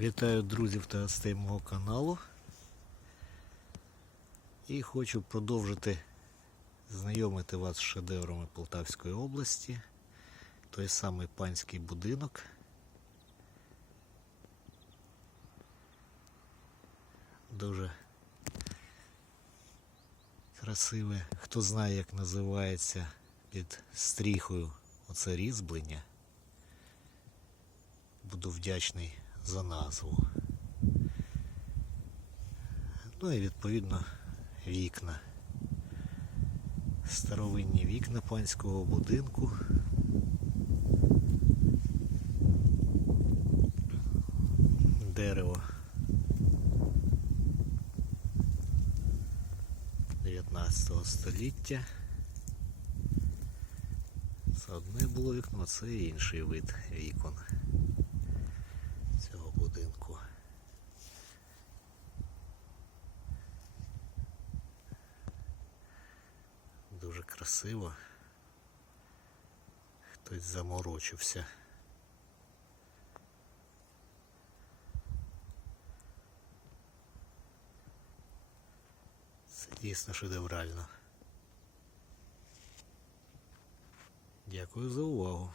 Вітаю друзів та гостей мого каналу. І хочу продовжити знайомити вас з шедеврами Полтавської області. Той самий панський будинок. Дуже красиве. Хто знає, як називається під стріхою оце різьблення. Буду вдячний за назву. Ну і відповідно вікна. Старовинні вікна панського будинку. Дерево 19 століття. Це одне було вікно, це інший вид вікон цього будинку. Дуже красиво. Хтось заморочився. Це дійсно шедеврально. Дякую за увагу.